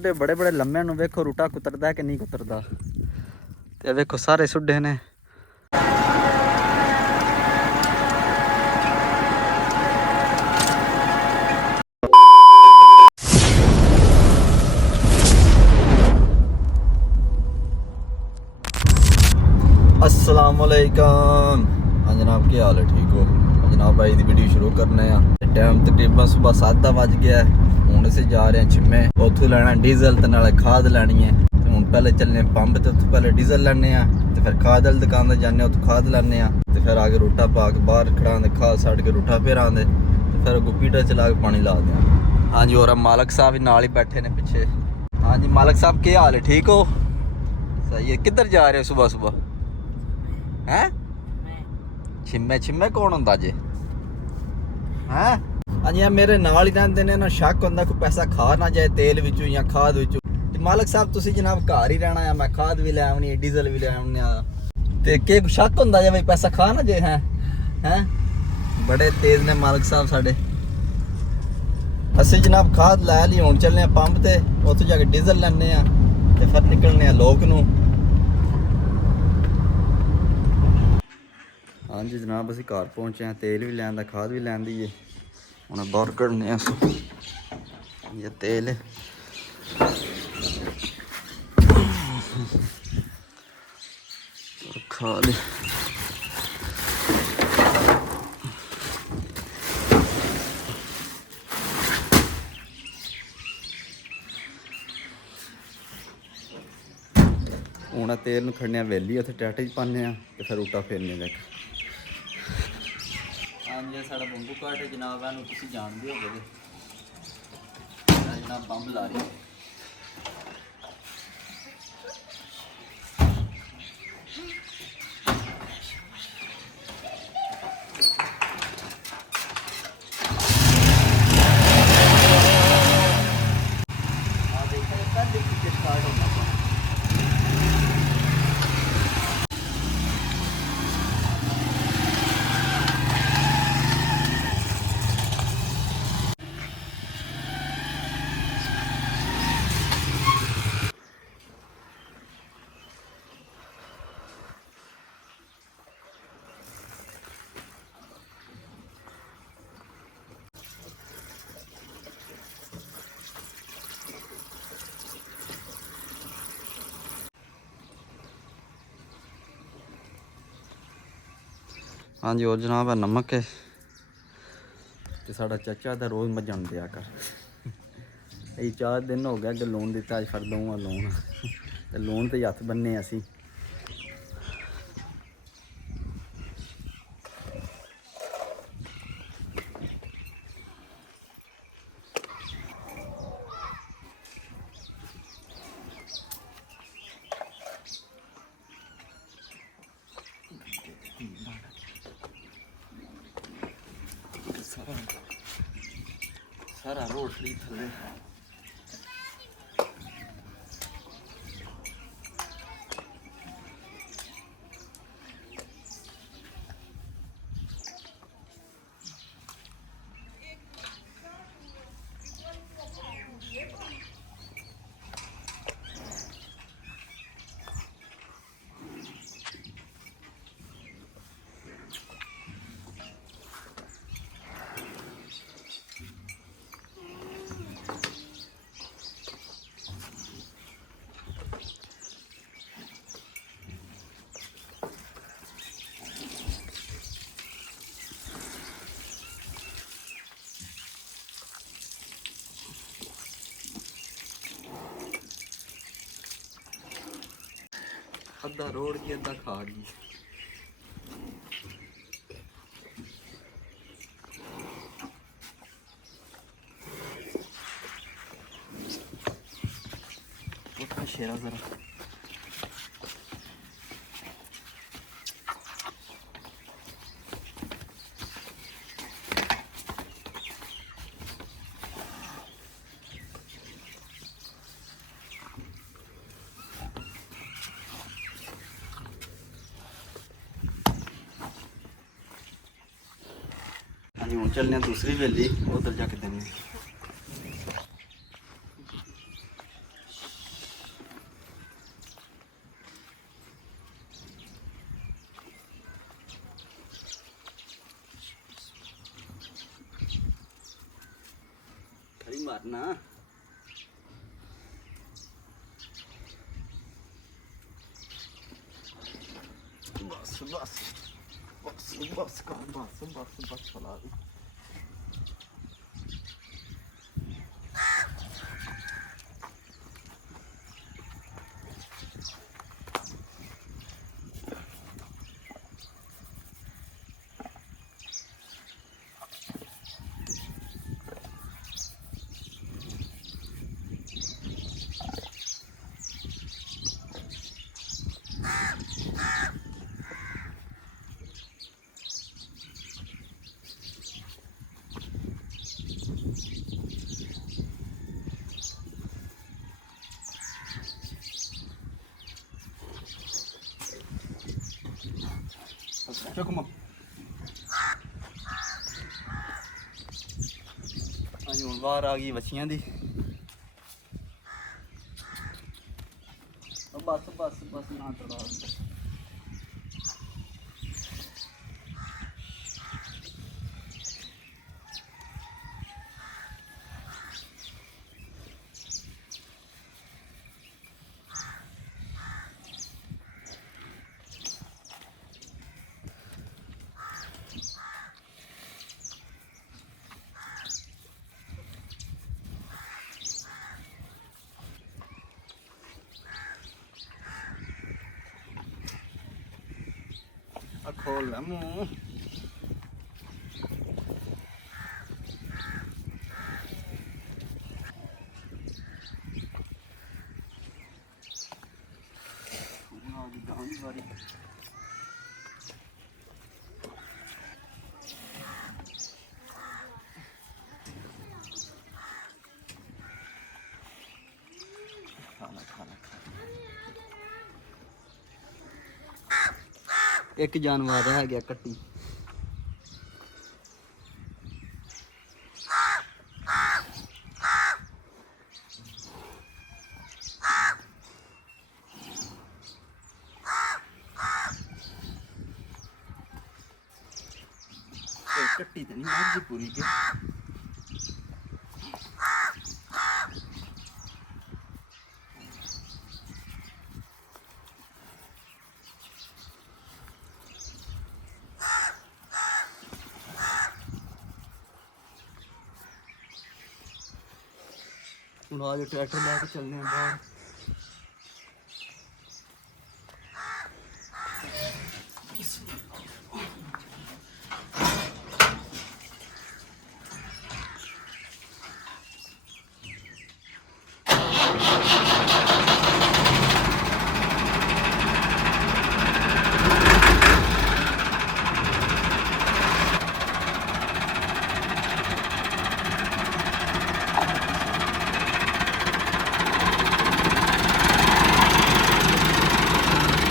सुडे बड़े बड़े लम्बे नूं वेखो रूटा कुतरदा कि नहीं कुतरदा। ते वेखो सारे सुडे ने। अस्सलामुअलैकुम। हाँ जनाब, क्या हाल है? ठीक हो जनाब? भाई दी वीडियो शुरू करने टाइम तकरीबन सुबह 7 बज गया है। हुण असीं जा रहे हैं छिम्मे, उत्थों लेना डीजल ते नाले खाद लैनी है। हुण पहले चलने पंप ते उत्थों पहले डीजल लैने आ, ते फिर खाद वाली दुकान ते जाने उत्थों खाद लैने आ, ते फिर आगे रूटा पा के बाहर खड़ांदे खाद सट के रूटा फिर आंदे, ते फिर गुप्पीटा चला के पानी ला दें। हाँ जी, और मालक साहब भी नाल ही बैठे ने पीछे। हाँ जी मालक साहब, क्या हाल है? ठीक हो? सही है। किधर जा रहे हो सुबह सुबह? हैं? छिम्मे छिम्मे कौन होंदा जे? हैं? अजी मेरे नाल ही रहंदे ने ना, शक होंदा कोई पैसा खा ना जाए तेल विचों या खाद विचों। ते मालक साहब तुसी जनाब घर ही रहना है, मैं खाद भी ले आवनी, डीजल भी ले आवनी ते के शक होंदा जे भाई पैसा खा ना जाए? हैं? बड़े तेज ने मालक साहब साडे। असी जनाब खाद लै ली, हुण चलने पंप ते, उत्थों जाके डीजल लैने आ ते फिर निकलने लोक नूं। हाँ जी जनाब, असीं घर पहुंचे हैं, तेल भी लैन दा खाद भी लैन दी है। हुण बाहर कड्ढने ये तेल खाद। हुण तेल नूं खड़ने वेली, उत्थे टाटे च पाने ते फिर रूटा फेरने तक। हाँ जी, साढ़ा बंबू घाट है जनाब, इहनूं तुसीं जानदे होगे जनाब, बंब ला रही है। हाँ जी, और जनाब है नमक है, तो साढ़ा चाचा तो रोज़ मजां दिया कर। ये 4 दिन हो गया अगर लोन दिता, अज फिर दूँगा लोन। तो लोन तो हथ बन्ने असी। सारा रोड खड़ी थले। अद्धा रोड की अद्धा खा गई। शेरा जरा हूँ चलने दूसरी वेली, उधर जाके देने। मारना। बस बस बस बस कर बस बस बस चला दी। Come on. आज हुण बाहर आ गई बच्चियां दी। बस बस बस ना चढ़ा। खोल मुँह। एक जानवर रह गया कट्टी। कट्टी तो नहीं आज पूरी के। आज ट्रैक्टर लेके चलने हैं बाहर।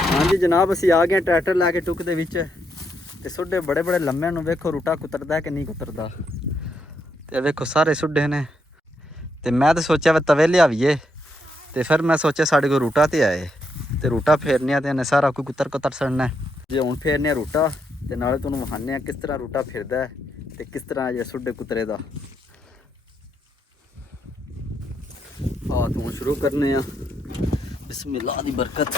हाँ जी जनाब असी आ गए ट्रैक्टर लैके टुक दे विच ते सुड्डे बड़े बड़े लम्मे नूं वेखो रूटा कुतरदा कि नहीं कुतरदा। ते वेखो सारे सुड्डे ने। ते मैं तो सोचा वे तवे लियावीए ते फिर मैं सोचा साढ़े कोल रूटा ते आए ते रूटा फेरने ते इन्हें सारा कोई कुतर कुतर सड़ना है। जे हुण फेरने रूटा ते नाले तुहानूं विखाने किस तरह रूटा फिरदा है ते किस तरह जे सुड्डे कुतरे दा। हाथ हुण शुरू करने आ। बिस्मिल्लाह दी बरकत।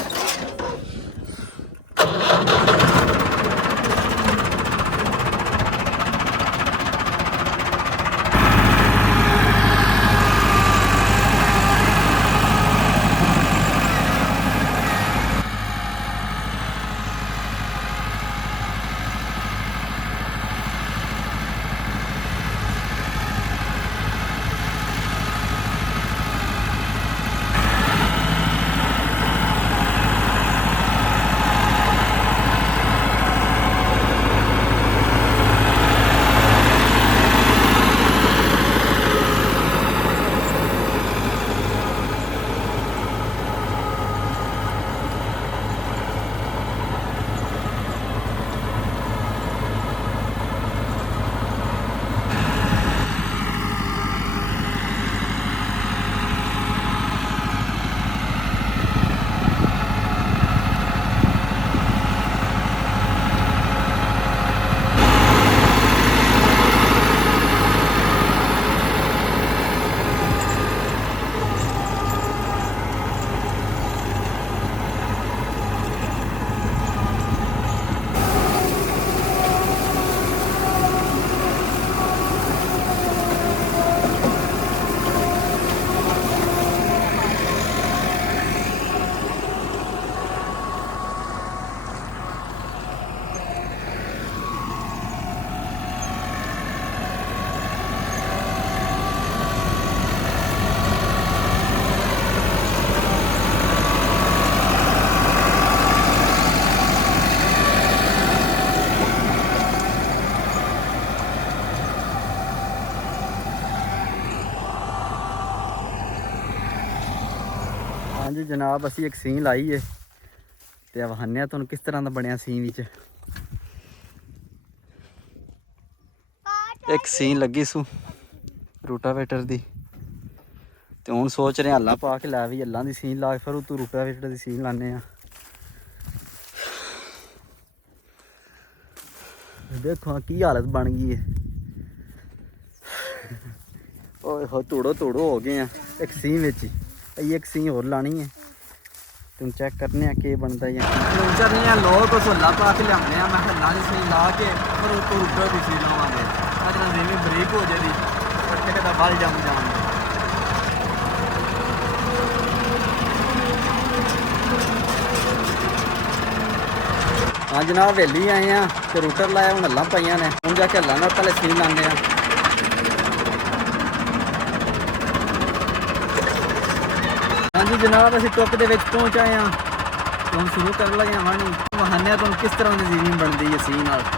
जी जनाब असी एक सीन लाई है तो वहाने तुहानू किस तरह का बनया सीन विच एक सीन लगी सू रूटावेटर दी ते हुण सोच रहे हल्ला पा के लै भी हल्लां दी सीन ला फिर तू रूटावेटर दी सीन लाने देखो की हालत बन गई है। ओए हो तोड़ो तोड़ो हो गए हैं एक सीन विच ही एक सीन होर लानी है तुम चेक करने के बनता है चलने लोग उस हल्ला पा के लिया मैं हल्ला की सीन ला के फिर उतो रूटर की सीन लावांगे जिमें ब्रेक हो जाएगी कट्टे कदा बल जम जान हाँ जनाब वेली आए हैं तो रूटर लाया हूँ हल्लां पाइया ने हूँ जाके हल्लां नाल पहले सीन लाने हाँ जी जनाब असीं टुक दे विच पहुंच आए हैं हम शुरू कर लगे हमारी वहाने तुहानू किस तरह की जीनी बनती है सी नाल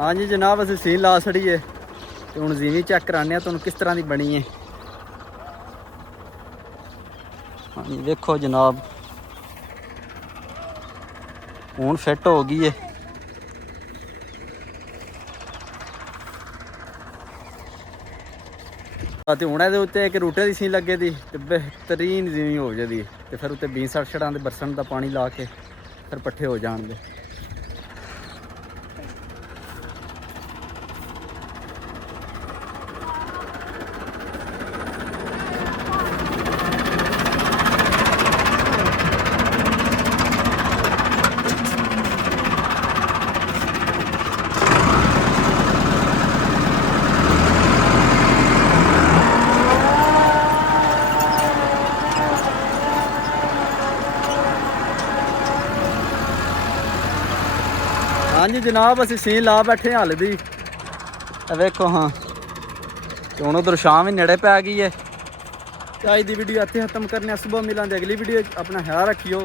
हाँ जी जनाब असीं सीन ला छड़ी है तो हुण जीवी चेक कराने तुहानू किस तरह की बनी है। हाँ जी देखो जनाब हुण फिट हो गई है तो हुण इहदे उत्ते एक रूटे की सीन लगे दी ते बेहतरीन जीवी हो जाती तो फिर उत्ते 20 छड़ां दे बरसन का पानी ला के फिर पट्ठे हो जाण दे। हाँ जी जनाब असीं सीन ला बैठे हल दी वेखो हाँ तो हुण उधर शाम ही नेड़े पै गई है। अज की वीडियो इत्थे खत्म करने सुबह मिलांगे अगली वीडियो अपना ख्याल रखियो।